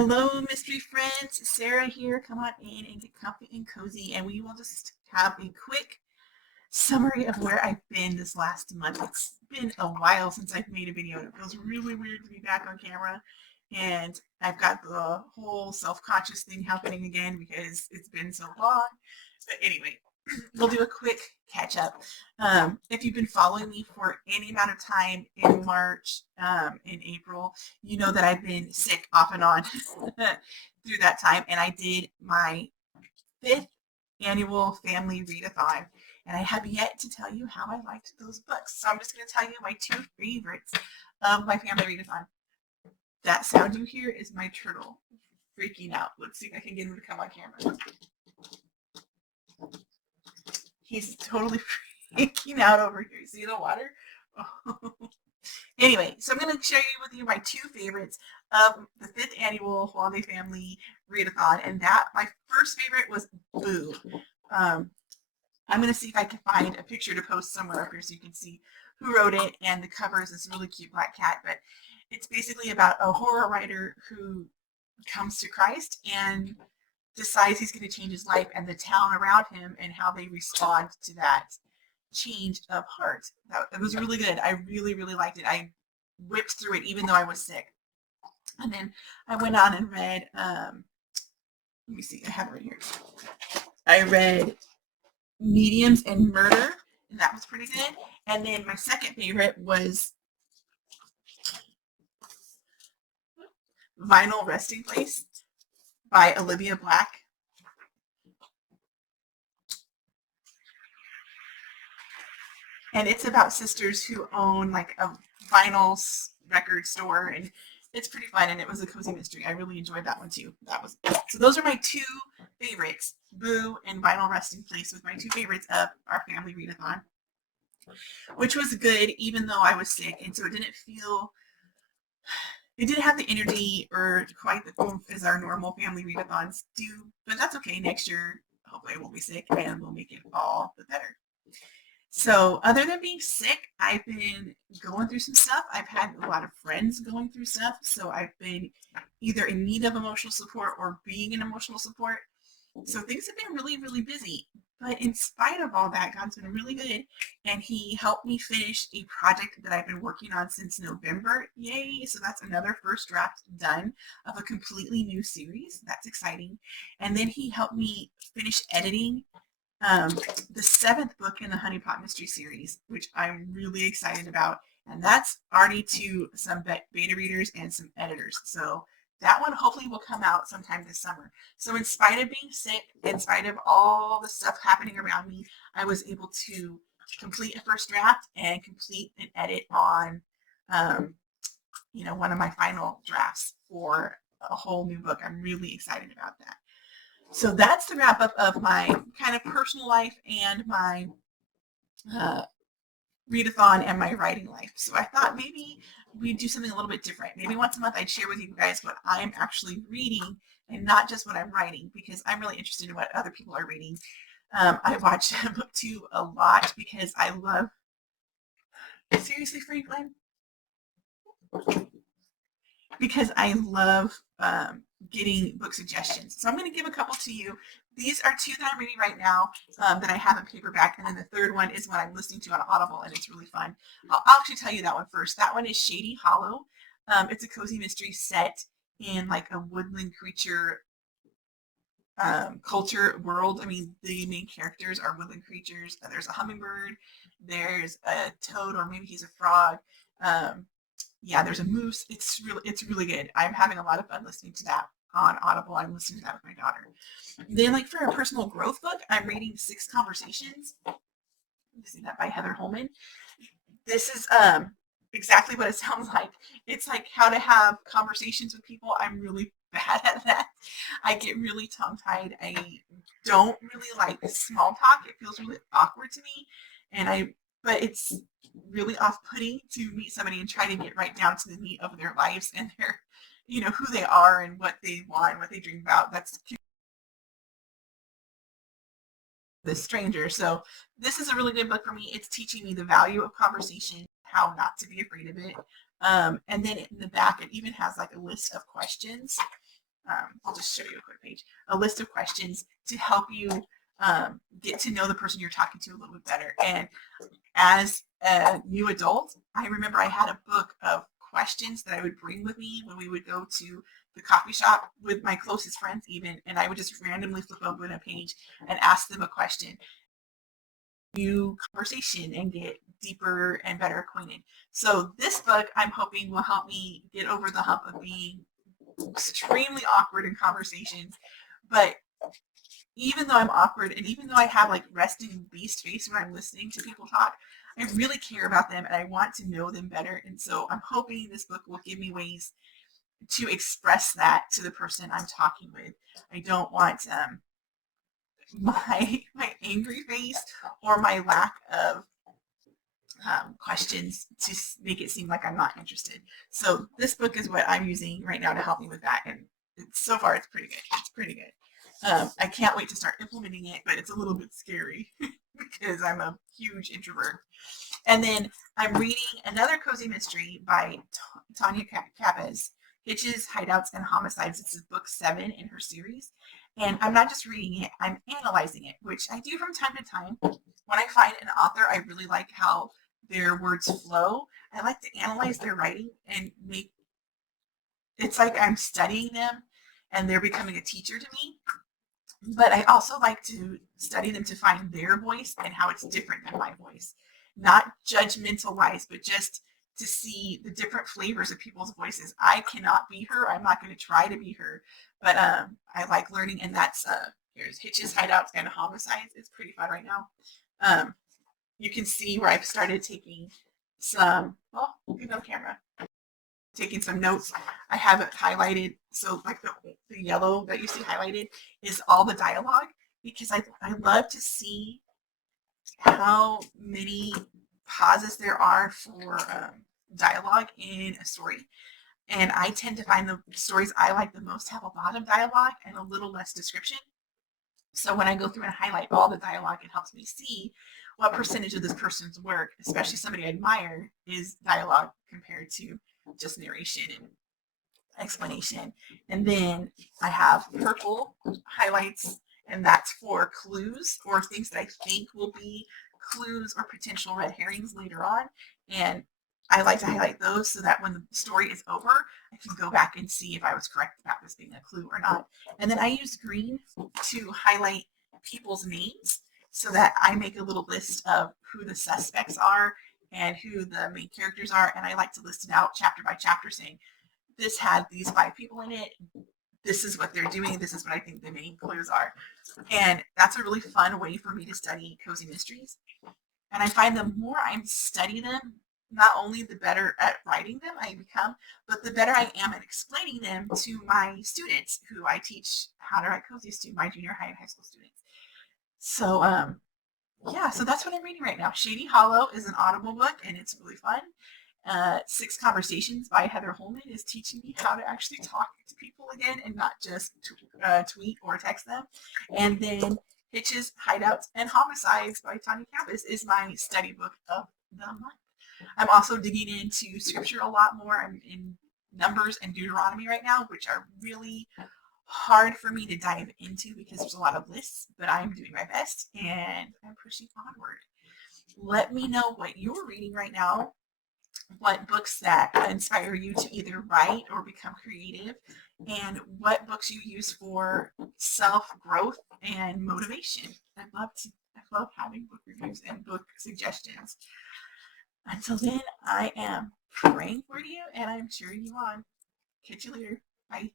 Hello, mystery friends. Sarah here. Come on in and get comfy and cozy, and we will just have a quick summary of where I've been this last month. It's been a while since I've made a video, and it feels really weird to be back on camera. And I've got the whole self-conscious thing happening again because it's been so long. But anyway, we'll do a quick catch up. If you've been following me for any amount of time in March, in April, you know that I've been sick off and on through that time. And I did my 5th annual family readathon. And I have yet to tell you how I liked those books. So I'm just going to tell you my 2 favorites of my family readathon. That sound you hear is my turtle freaking out. Let's see if I can get him to come on camera. He's totally freaking out over here. See the water? Oh. Anyway, so I'm going to share with you my 2 favorites of the 5th annual Holiday Family Readathon. And that, my first favorite was Boo. I'm going to see if I can find a picture to post somewhere up here so you can see who wrote it. And the cover is this really cute black cat. But it's basically about a horror writer who comes to Christ and decides he's going to change his life, and the town around him and how they respond to that change of heart. It was really good. I really, really liked it. I whipped through it even though I was sick. And then I went on and read, let me see, I have it right here. I read Mediums and Murder, and that was pretty good. And then my second favorite was Vinyl Resting Place by Olivia Black. And it's about sisters who own like a vinyl record store, and it's pretty fun, and it was a cozy mystery. I really enjoyed that one too. So those are my 2 favorites, Boo and Vinyl Resting Place, with my 2 favorites of our family readathon, which was good even though I was sick, and so it didn't have the energy or quite the oomph as our normal family readathons do, but that's okay. Next year, hopefully I won't be sick and we'll make it all the better. So other than being sick, I've been going through some stuff. I've had a lot of friends going through stuff, so I've been either in need of emotional support or being in emotional support. So things have been really, really busy. But in spite of all that, God's been really good, and he helped me finish a project that I've been working on since November. Yay! So that's another first draft done of a completely new series. That's exciting. And then he helped me finish editing the 7th book in the Honey Pot Mystery series, which I'm really excited about. And that's already to some beta readers and some editors. So that one hopefully will come out sometime this summer. So in spite of being sick, in spite of all the stuff happening around me, I was able to complete a first draft and complete an edit on, one of my final drafts for a whole new book. I'm really excited about that. So that's the wrap up of my kind of personal life and my readathon and my writing life. So I thought maybe we'd do something a little bit different. Maybe once a month I'd share with you guys what I'm actually reading and not just what I'm writing, because I'm really interested in what other people are reading. I watch BookTube a lot because I love, seriously, Franklin? Because I love getting book suggestions. So I'm going to give a couple to you. These are 2 that I'm reading right now that I have in paperback, and then the third one is one I'm listening to on Audible, and it's really fun. I'll actually tell you that one first. That one is Shady Hollow. It's a cozy mystery set in like a woodland creature culture world. I mean, the main characters are woodland creatures. There's a hummingbird. There's a toad, or maybe he's a frog. Yeah, there's a moose. It's really good. I'm having a lot of fun listening to that on Audible. I'm listening to that with my daughter. Then, like, for a personal growth book, I'm reading 6 Conversations. You see that by Heather Holman. This is exactly what it sounds like. It's like how to have conversations with people. I'm really bad at that. I get really tongue-tied. I don't really like small talk. It feels really awkward to me, but it's really off-putting to meet somebody and try to get right down to the meat of their lives and their, who they are and what they want and what they dream about. That's the stranger. So this is a really good book for me. It's teaching me the value of conversation, how not to be afraid of it. And then in the back, it even has like a list of questions I'll just show you a quick page, a list of questions to help you get to know the person you're talking to a little bit better. And as a new adult, I remember I had a book of questions that I would bring with me when we would go to the coffee shop with my closest friends even, and I would just randomly flip open a page and ask them a question. New conversation and get deeper and better acquainted. So this book, I'm hoping, will help me get over the hump of being extremely awkward in conversations. But even though I'm awkward and even though I have like resting beast face when I'm listening to people talk, I really care about them and I want to know them better. And so I'm hoping this book will give me ways to express that to the person I'm talking with. I don't want my angry face or my lack of questions to make it seem like I'm not interested. So this book is what I'm using right now to help me with that, and so far it's pretty good. It's pretty good. I can't wait to start implementing it, but it's a little bit scary because I'm a huge introvert. And then I'm reading another cozy mystery by Tanya Capez, Hitches, Hideouts, and Homicides. This is book 7 in her series. And I'm not just reading it, I'm analyzing it, which I do from time to time. When I find an author, I really like how their words flow. I like to analyze their writing and make it's like I'm studying them and they're becoming a teacher to me. But I also like to study them to find their voice and how it's different than my voice. Not judgmental wise, but just to see the different flavors of people's voices. I cannot be her. I'm not going to try to be her. But I like learning, and that's here's Hitches, Hideouts, and Homicides. It's pretty fun right now. You can see where I've started taking some, well, look at the camera, taking some notes. I have it highlighted. So like the yellow that you see highlighted is all the dialogue, because I love to see how many pauses there are for dialogue in a story. And I tend to find the stories I like the most have a lot of dialogue and a little less description. So when I go through and highlight all the dialogue, it helps me see what percentage of this person's work, especially somebody I admire, is dialogue compared to just narration and explanation. And then I have purple highlights, and that's for clues or things that I think will be clues or potential red herrings later on. And I like to highlight those so that when the story is over, I can go back and see if I was correct about this being a clue or not. And then I use green to highlight people's names so that I make a little list of who the suspects are and who the main characters are. And I like to list it out chapter by chapter, saying, this had these 5 people in it. This is what they're doing. This is what I think the main clues are. And that's a really fun way for me to study cozy mysteries. And I find the more I study them, not only the better at writing them I become, but the better I am at explaining them to my students who I teach how to write cozies to, my junior high and high school students. So, yeah, so that's what I'm reading right now. Shady Hollow is an Audible book, and it's really fun. 6 Conversations by Heather Holman is teaching me how to actually talk to people again and not just tweet or text them. And then Hitches, Hideouts, and Homicides by Tanya Capez is my study book of the month. I'm also digging into scripture a lot more. I'm in Numbers and Deuteronomy right now, which are really hard for me to dive into because there's a lot of lists, but I'm doing my best and I'm pushing onward. Let me know what you're reading right now, what books that inspire you to either write or become creative, and what books you use for self-growth and motivation. I love having book reviews and book suggestions. Until then, I am praying for you and I'm cheering you on. Catch you later. Bye.